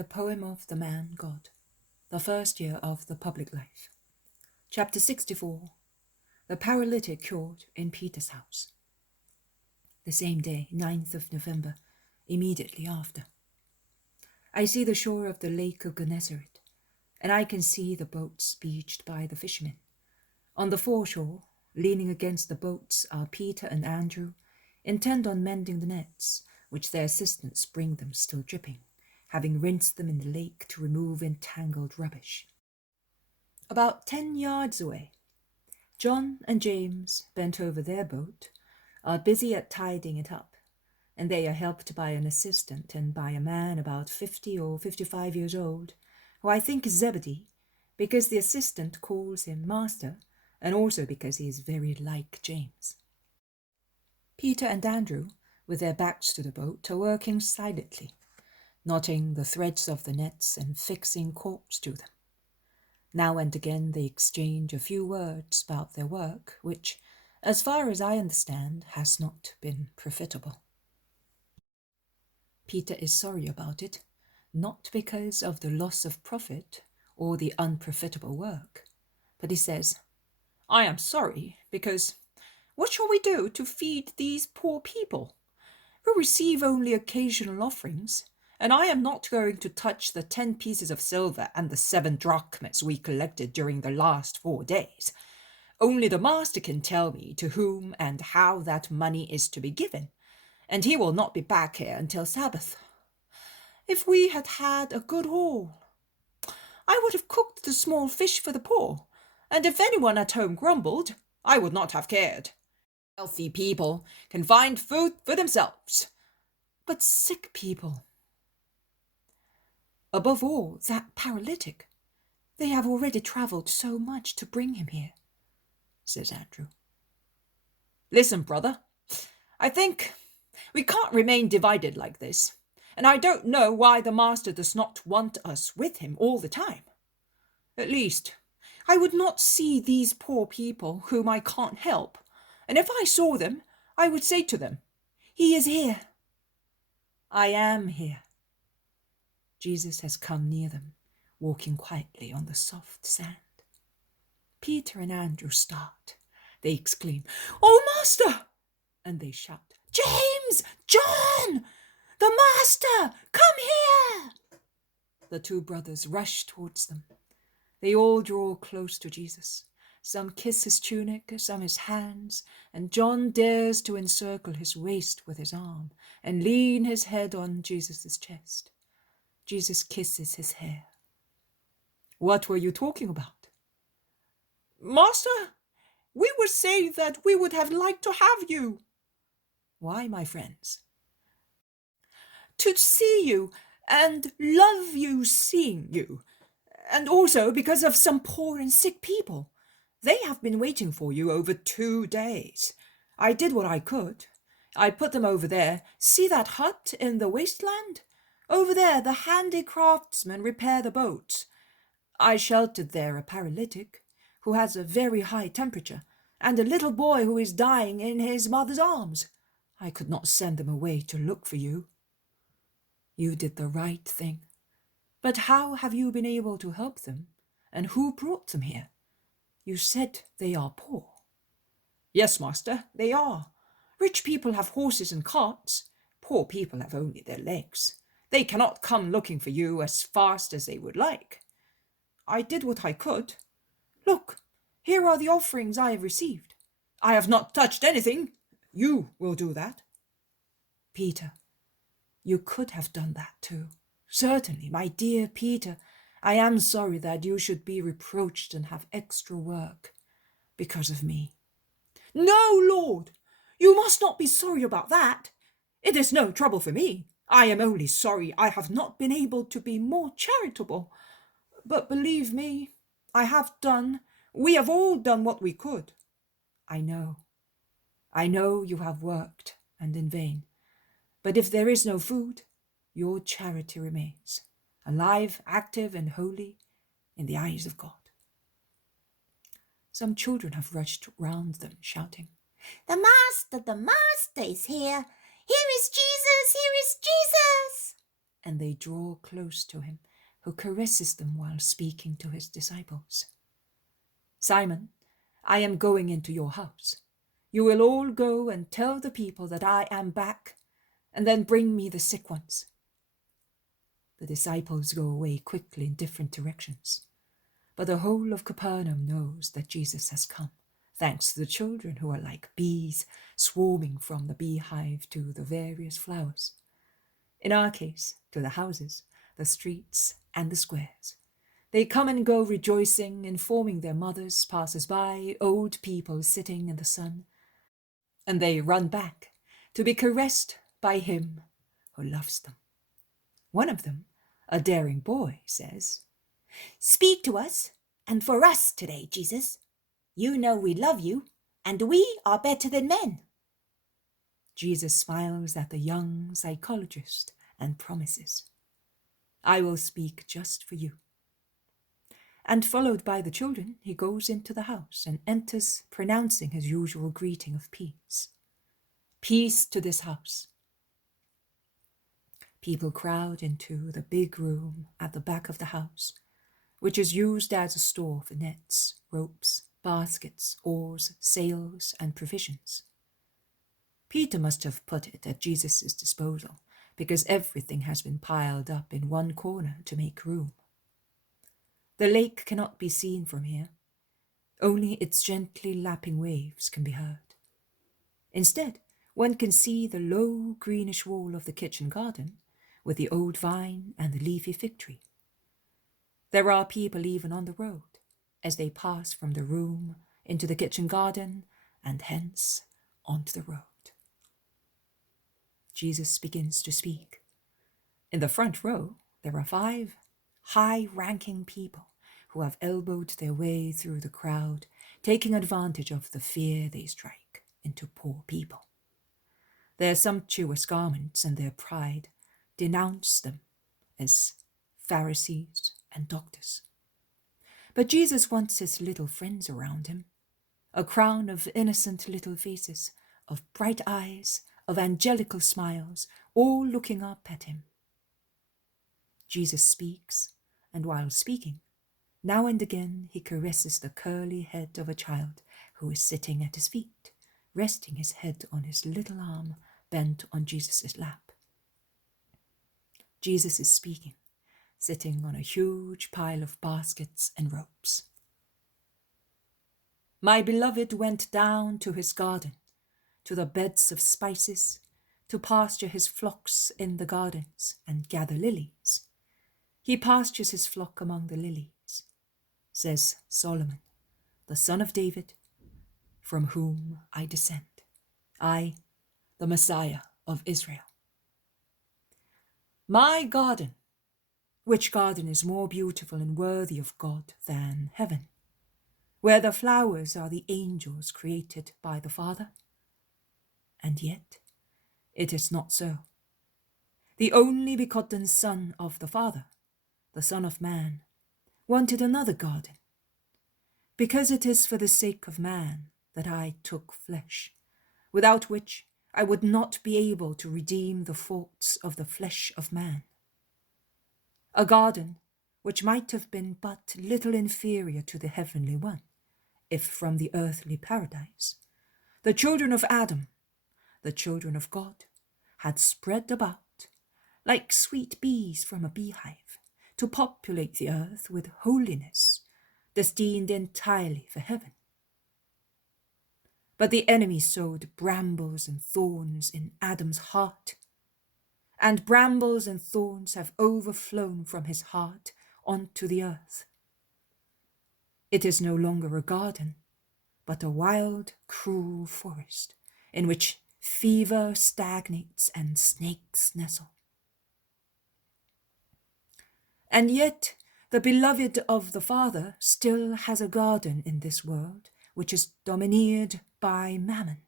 The Poem of the Man God, the first year of the public life. Chapter 64. The Paralytic cured in Peter's house. The same day, 9th of November, immediately after. I see the shore of the lake of Gennesaret, and I can see the boats beached by the fishermen. On the foreshore, leaning against the boats, are Peter and Andrew, intent on mending the nets, which their assistants bring them still dripping, having rinsed them in the lake to remove entangled rubbish. About 10 yards away, John and James, bent over their boat, are busy at tidying it up, and they are helped by an assistant and by a man about 50 or 55 years old, who I think is Zebedee, because the assistant calls him Master, and also because he is very like James. Peter and Andrew, with their backs to the boat, are working silently, knotting the threads of the nets and fixing corks to them. Now and again they exchange a few words about their work, which, as far as I understand, has not been profitable. Peter is sorry about it, not because of the loss of profit or the unprofitable work, but he says, "I am sorry because what shall we do to feed these poor people? We receive only occasional offerings, and I am not going to touch the 10 pieces of silver and the 7 drachmas we collected during the last 4 days. Only the master can tell me to whom and how that money is to be given, and he will not be back here until Sabbath. If we had had a good haul, I would have cooked the small fish for the poor, and if anyone at home grumbled, I would not have cared. Healthy people can find food for themselves, but sick people. Above all, that paralytic. They have already travelled so much to bring him here," says Andrew. "Listen, brother, I think we can't remain divided like this, and I don't know why the master does not want us with him all the time. At least, I would not see these poor people whom I can't help, and if I saw them, I would say to them, 'He is here.' I am here." Jesus has come near them, walking quietly on the soft sand. Peter and Andrew start. They exclaim, "Oh, Master!" And they shout, "James! John! The Master! Come here!" The 2 brothers rush towards them. They all draw close to Jesus. Some kiss his tunic, some his hands, and John dares to encircle his waist with his arm and lean his head on Jesus' chest. Jesus kisses his hair. "What were you talking about?" "Master, we were saying that we would have liked to have you." "Why, my friends?" "To see you and love you seeing you, and also because of some poor and sick people. They have been waiting for you over 2 days. I did what I could. I put them over there. See that hut in the wasteland? Over there the handicraftsmen repair the boats. I sheltered there a paralytic who has a very high temperature, and a little boy who is dying in his mother's arms. I could not send them away to look for you. You did the right thing. But how have you been able to help them, and who brought them here? You said they are poor." "Yes, master, they are. Rich people have horses and carts. Poor people have only their legs. They cannot come looking for you as fast as they would like. I did what I could. Look, here are the offerings I have received. I have not touched anything. You will do that." "Peter, you could have done that too. Certainly, my dear Peter, I am sorry that you should be reproached and have extra work because of me." "No, Lord, you must not be sorry about that. It is no trouble for me. I am only sorry I have not been able to be more charitable. But believe me, we have all done what we could." I know you have worked, and in vain. But if there is no food, your charity remains, alive, active, and holy in the eyes of God." Some children have rushed round them, shouting, the Master is here! Here is Jesus! Here is Jesus!" and they draw close to him, who caresses them while speaking to his disciples. Simon, I am going into your house. You will all go and tell the people that I am back, and then bring me the sick ones. The disciples go away quickly in different directions, but the whole of Capernaum knows that Jesus has come, thanks to the children who are like bees swarming from the beehive to the various flowers. In our case, to the houses, the streets, and the squares. They come and go rejoicing, informing their mothers, passers-by, old people sitting in the sun, and they run back to be caressed by him who loves them. One of them, a daring boy, says, "Speak to us, and for us today, Jesus. You know we love you, and we are better than men." Jesus smiles at the young psychologist and promises, "I will speak just for you." And followed by the children, he goes into the house and enters, pronouncing his usual greeting of peace. Peace to this house. People crowd into the big room at the back of the house, which is used as a store for nets, ropes, baskets, oars, sails, and provisions. Peter must have put it at Jesus' disposal, because everything has been piled up in one corner to make room. The lake cannot be seen from here. Only its gently lapping waves can be heard. Instead, one can see the low greenish wall of the kitchen garden with the old vine and the leafy fig tree. There are people even on the road as they pass from the room into the kitchen garden and hence onto the road. Jesus begins to speak. In the front row, there are 5 high-ranking people who have elbowed their way through the crowd, taking advantage of the fear they strike into poor people. Their sumptuous garments and their pride denounce them as Pharisees and doctors. But Jesus wants his little friends around him, a crown of innocent little faces, of bright eyes, of angelical smiles, all looking up at him. Jesus speaks, and while speaking, now and again he caresses the curly head of a child who is sitting at his feet, resting his head on his little arm bent on Jesus' lap. Jesus is speaking, sitting on a huge pile of baskets and ropes. My beloved went down to his garden, to the beds of spices, to pasture his flocks in the gardens and gather lilies. He pastures his flock among the lilies, says Solomon, the son of David, from whom I descend, I, the Messiah of Israel. My garden, which garden is more beautiful and worthy of God than heaven, where the flowers are the angels created by the Father? And yet, it is not so. The only begotten Son of the Father, the Son of Man, wanted another garden, because it is for the sake of man that I took flesh, without which I would not be able to redeem the faults of the flesh of man. A garden which might have been but little inferior to the heavenly one, if from the earthly paradise the children of Adam, the children of God, had spread about, like sweet bees from a beehive, to populate the earth with holiness, destined entirely for heaven. But the enemy sowed brambles and thorns in Adam's heart, and brambles and thorns have overflown from his heart onto the earth. It is no longer a garden, but a wild, cruel forest in which fever stagnates and snakes nestle. And yet the beloved of the Father still has a garden in this world which is domineered by mammon,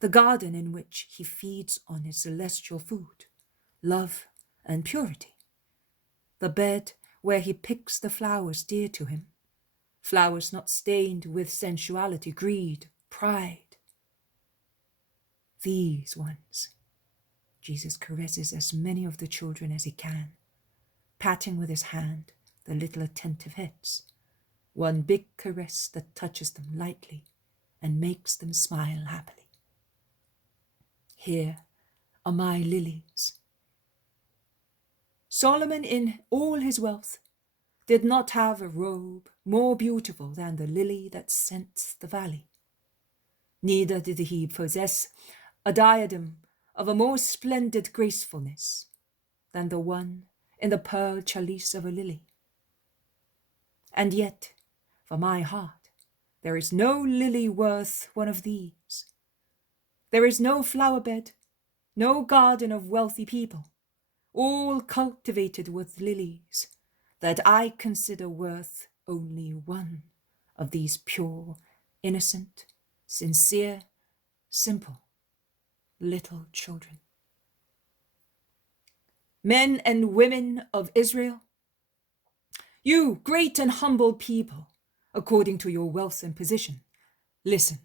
the garden in which he feeds on his celestial food, love and purity, the bed where he picks the flowers dear to him, flowers not stained with sensuality, greed, pride. These ones Jesus caresses as many of the children as he can, patting with his hand the little attentive heads, one big caress that touches them lightly and makes them smile happily. Here are my lilies. Solomon, in all his wealth, did not have a robe more beautiful than the lily that scents the valley. Neither did he possess a diadem of a more splendid gracefulness than the one in the pearl chalice of a lily. And yet, for my heart, there is no lily worth one of these. There is no flower bed, no garden of wealthy people, all cultivated with lilies, that I consider worth only one of these pure, innocent, sincere, simple little children. Men and women of Israel, you great and humble people, according to your wealth and position, listen.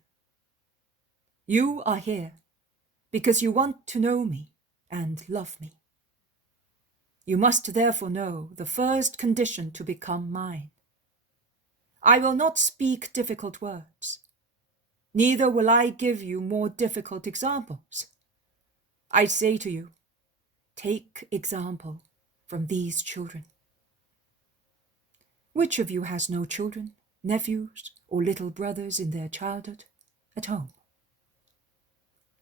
You are here because you want to know me and love me. You must therefore know the first condition to become mine. I will not speak difficult words, neither will I give you more difficult examples. I say to you, take example from these children. Which of you has no children, nephews, or little brothers in their childhood at home?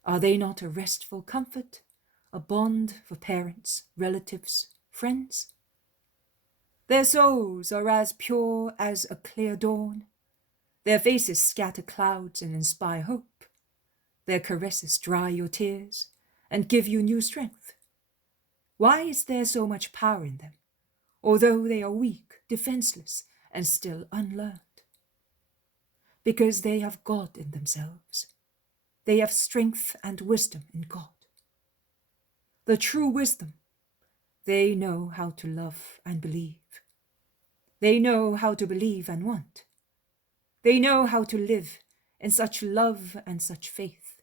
Are they not a restful comfort, a bond for parents, relatives, friends? Their souls are as pure as a clear dawn. Their faces scatter clouds and inspire hope. Their caresses dry your tears and give you new strength. Why is there so much power in them, although they are weak, defenseless, and still unlearned? Because they have God in themselves. They have strength and wisdom in God. The true wisdom. They know how to love and believe. They know how to believe and want. They know how to live in such love and such faith.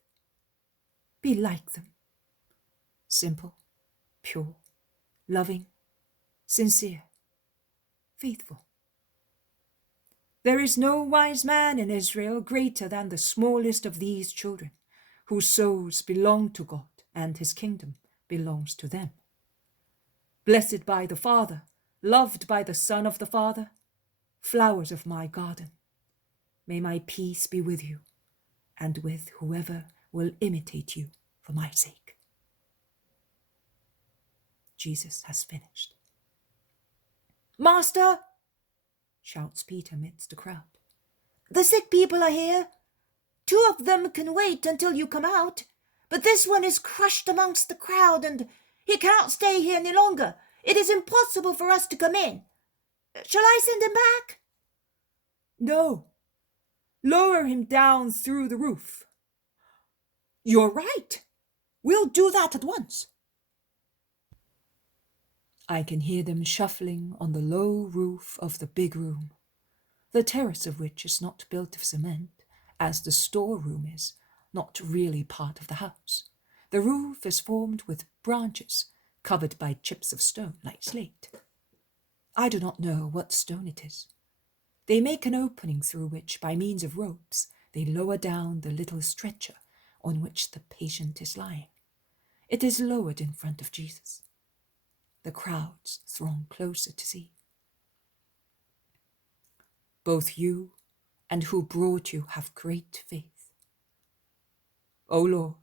Be like them. Simple, pure, loving, sincere, faithful. There is no wise man in Israel greater than the smallest of these children, whose souls belong to God and his kingdom belongs to them. Blessed by the Father, loved by the Son of the Father, flowers of my garden, may my peace be with you and with whoever will imitate you for my sake. Jesus has finished. Master, shouts Peter amidst the crowd, the sick people are here. 2 of them can wait until you come out, but this one is crushed amongst the crowd and he cannot stay here any longer. It is impossible for us to come in. Shall I send him back? No. Lower him down through the roof. You're right. We'll do that at once. I can hear them shuffling on the low roof of the big room, the terrace of which is not built of cement, as the storeroom is not really part of the house. The roof is formed with branches covered by chips of stone like slate. I do not know what stone it is. They make an opening through which, by means of ropes, they lower down the little stretcher on which the patient is lying. It is lowered in front of Jesus. The crowds throng closer to see. Both you and who brought you have great faith. O Lord,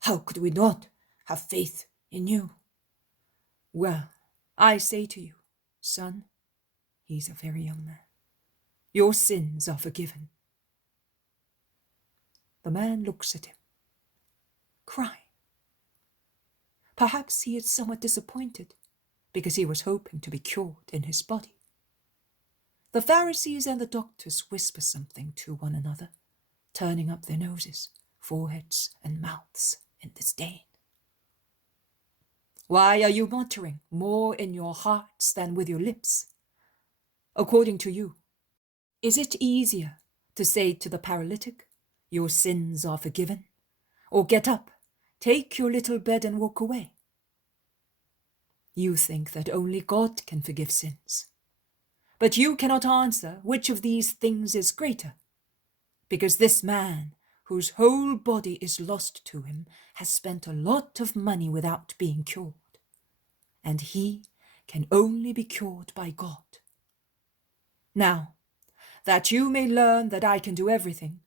how could we not have faith in you? Well, I say to you, son, he's a very young man, your sins are forgiven. The man looks at him, crying. Perhaps he is somewhat disappointed, because he was hoping to be cured in his body. The Pharisees and the doctors whisper something to one another, turning up their noses, foreheads, and mouths in disdain. Why are you muttering more in your hearts than with your lips? According to you, is it easier to say to the paralytic, your sins are forgiven, or get up, Take your little bed and walk away. You think that only God can forgive sins. But you cannot answer which of these things is greater, because this man, whose whole body is lost to him, has spent a lot of money without being cured, and he can only be cured by God. Now, that you may learn that I can do everything,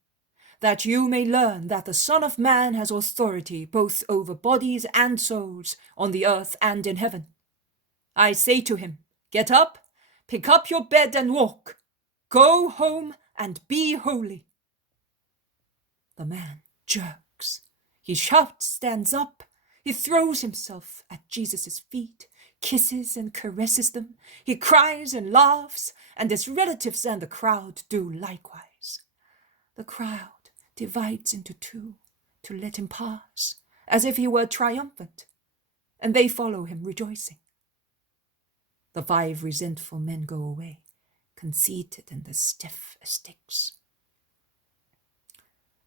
that you may learn that the Son of Man has authority both over bodies and souls on the earth and in heaven, I say to him, get up, pick up your bed and walk. Go home and be holy. The man jerks. He shouts, stands up. He throws himself at Jesus' feet, kisses and caresses them. He cries and laughs, and his relatives and the crowd do likewise. The crowd divides into two to let him pass, as if he were triumphant, and they follow him rejoicing. The 5 resentful men go away, conceited and as stiff as sticks.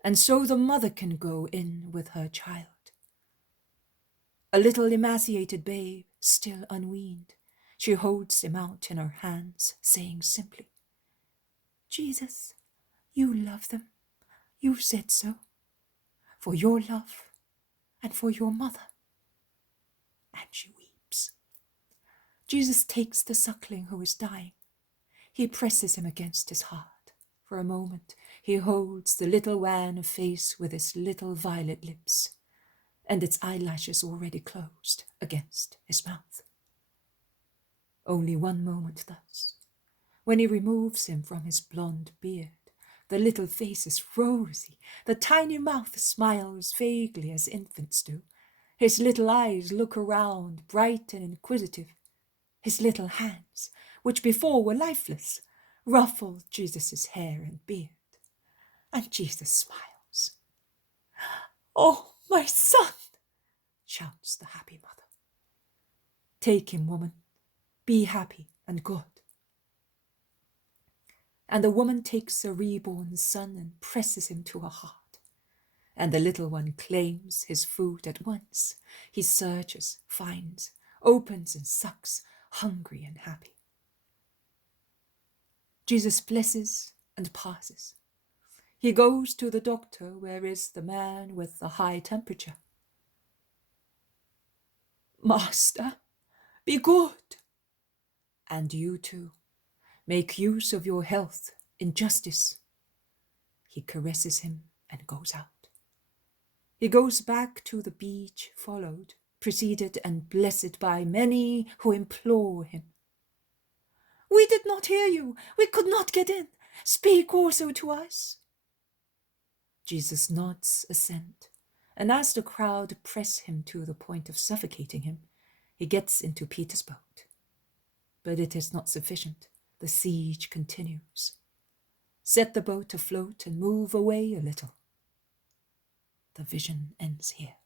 And so the mother can go in with her child. A little emaciated babe, still unweaned, she holds him out in her hands, saying simply, Jesus, you love them. You said so. For your love and for your mother. And she weeps. Jesus takes the suckling who is dying. He presses him against his heart. For a moment, he holds the little wan face with its little violet lips, and its eyelashes already closed against his mouth. Only one moment thus. When he removes him from his blonde beard, the little face is rosy, the tiny mouth smiles vaguely as infants do. His little eyes look around, bright and inquisitive. His little hands, which before were lifeless, ruffle Jesus' hair and beard. And Jesus smiles. Oh, my son, shouts the happy mother. Take him, woman. Be happy and good. And the woman takes the reborn son and presses him to her heart. And the little one claims his food at once. He searches, finds, opens and sucks, hungry and happy. Jesus blesses and passes. He goes to the doctor where is the man with the high temperature. Master, be good. And you too, make use of your health in justice. He caresses him and goes out. He goes back to the beach, followed, preceded and blessed by many who implore him. We did not hear you. We could not get in. Speak also to us. Jesus nods assent, and as the crowd press him to the point of suffocating him, he gets into Peter's boat. But it is not sufficient. The siege continues. Set the boat afloat and move away a little. The vision ends here.